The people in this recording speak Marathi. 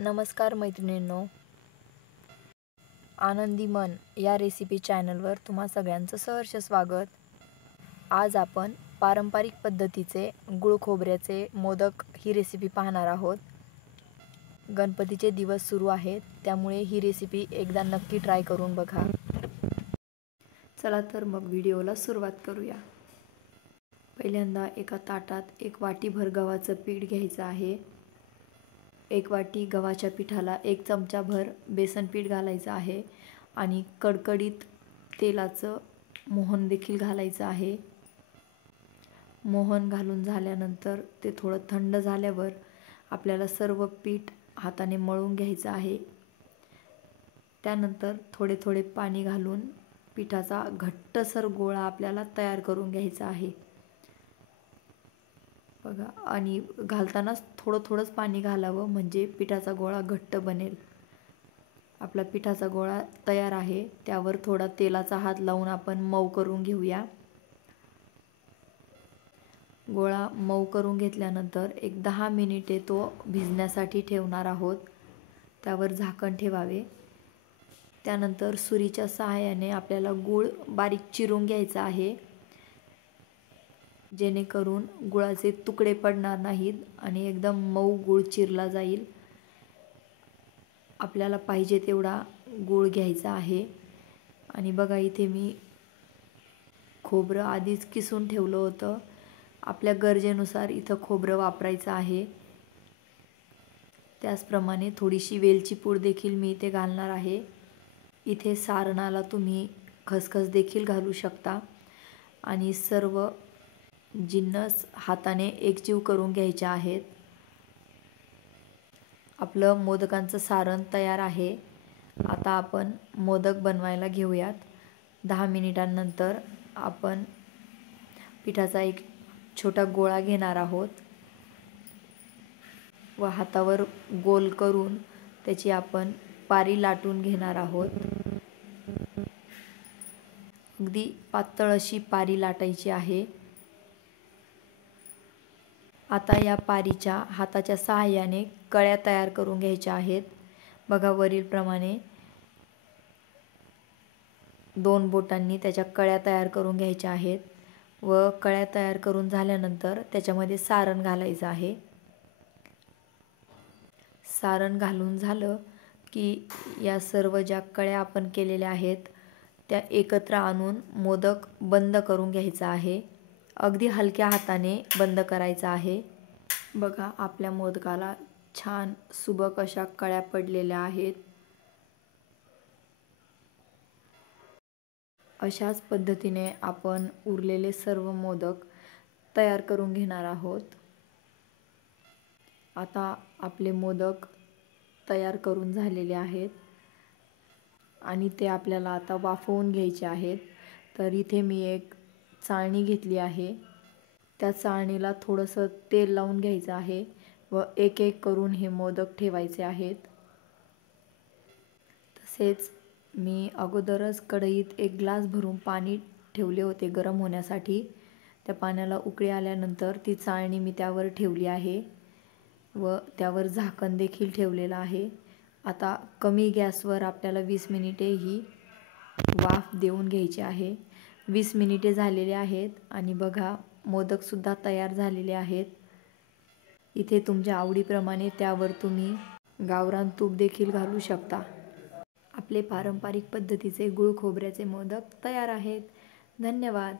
नमस्कार मैत्रिणींनो, आनंदी मन या रेसिपी चॅनलवर तुम्हा सगळ्यांचं सहर्ष स्वागत। आज आपण पारंपरिक पद्धतीचे गुळ खोबऱ्याचे मोदक ही रेसिपी पाहणार आहोत। गणपतीचे दिवस सुरू आहेत, त्यामुळे ही रेसिपी एकदा नक्की ट्राय करून बघा। चला तर मग व्हिडिओला सुरुवात करूया। पहिल्यांदा एका ताटात 1 वाटीभर गव्हाचं पीठ घ्यायचं आहे। 1 वाटी गव्हाच्या पिठाला 1 चमचाभर बेसन पीठ घालायचं आहे आणि कडकडीत तेलाचं मोहन देखील घालायचं आहे। मोहन घालून झाल्यानंतर ते थोडं थंड झाल्यावर आपल्याला सर्व पीठ हाताने मळून घ्यायचं आहे। त्यानंतर थोडे थोडे पाणी घालून पिठाचा घट्टसर गोळा आपल्याला तयार करून घ्यायचा आहे। बघा, आणि घालतानाच थोडंच पाणी घालावं, म्हणजे पिठाचा गोळा घट्ट बनेल। आपला पिठाचा गोळा तयार आहे, त्यावर थोडा तेलाचा हात लावून आपण मऊ करून घेऊया। गोळा मऊ करून घेतल्यानंतर एक 10 मिनिटे तो भिजण्यासाठी ठेवणार आहोत। त्यावर झाकण ठेवावे। त्यानंतर सुरीच्या सहाय्याने आपल्याला गूळ बारीक चिरून घ्यायचा आहे, जेणेकरून गुळाचे तुकडे पडणार नाहीत आणि एकदम मऊ गूळ चिरला जाईल। आपल्याला पाहिजे तेवढा गूळ घ्यायचा आहे। आणि बघा, इथे मी खोबरं आधीच किसून ठेवलं होतं। आपल्या गरजेनुसार इथं खोबरं वापरायचं आहे। त्याचप्रमाणे थोडीशी वेलची पूड देखील मी इथे घालणार आहे। इथे सारणाला तुम्ही खसखस देखील घालू शकता आणि सर्व जिन्नस हाताने एकजीव करून घ्यायचे आहेत। आपलं मोदकांचं सारण तयार आहे। आता आपण मोदक बनवायला घेऊयात। 10 मिनिटांनंतर आपण पिठाचा एक छोटा गोळा घेणार आहोत व हातावर गोल करून त्याची आपण पारी लाटून घेणार आहोत। अगदी पातळ अशी पारी लाटायची आहे। आता या पारीच्या हाताच्या सहाय्याने कळ्या तयार करून घ्यायच्या आहेत। बघा, वरील प्रमाणे 2 बोटांनी त्याच्या कळ्या तयार करून घ्यायच्या आहेत व कळ्या तयार करून झाल्यानंतर त्याच्यामध्ये सारण घालायचं आहे। सारण घालून झालं की या सर्व ज्या कळ्या आपण केलेल्या आहेत त्या एकत्र आणून मोदक बंद करून घ्यायचा आहे। अगदी हलक्या हाताने बंद करायचा आहे। बघा, आपल्या मोदकाला छान सुबक अशा कळ्या पडलेल्या आहेत। अशाच पद्धतीने आपण उरलेले सर्व मोदक तयार करून घेणार आहोत। आता आपले मोदक तयार करून झालेले आहेत आणि ते आपल्याला आता वाफवून घ्यायचे आहेत। तर इथे मी एक चाळणी घेतली आहे। त्या चाळणीला थोडंसं तेल लावून घ्यायचं आहे व एक एक करून हे मोदक ठेवायचे आहेत। तसेच मी अगोदरच कढईत 1 ग्लास भरून पाणी ठेवले होते गरम होण्यासाठी। त्या पाण्याला उकळी आल्यानंतर ती चाळणी मी त्यावर ठेवली आहे व त्यावर झाकण देखील ठेवलेलं आहे। आता कमी गॅसवर आपल्याला 20 मिनिटे ही वाफ देऊन घ्यायची आहे। 20 मिनिटे झालेले आहेत आणि बघा, मोदकसुद्धा तयार झालेले आहेत। इथे तुमच्या आवडीप्रमाणे त्यावर तुम्ही गावरान तूप देखील घालू शकता। आपले पारंपरिक पद्धतीचे गुळ खोबऱ्याचे मोदक तयार आहेत। धन्यवाद।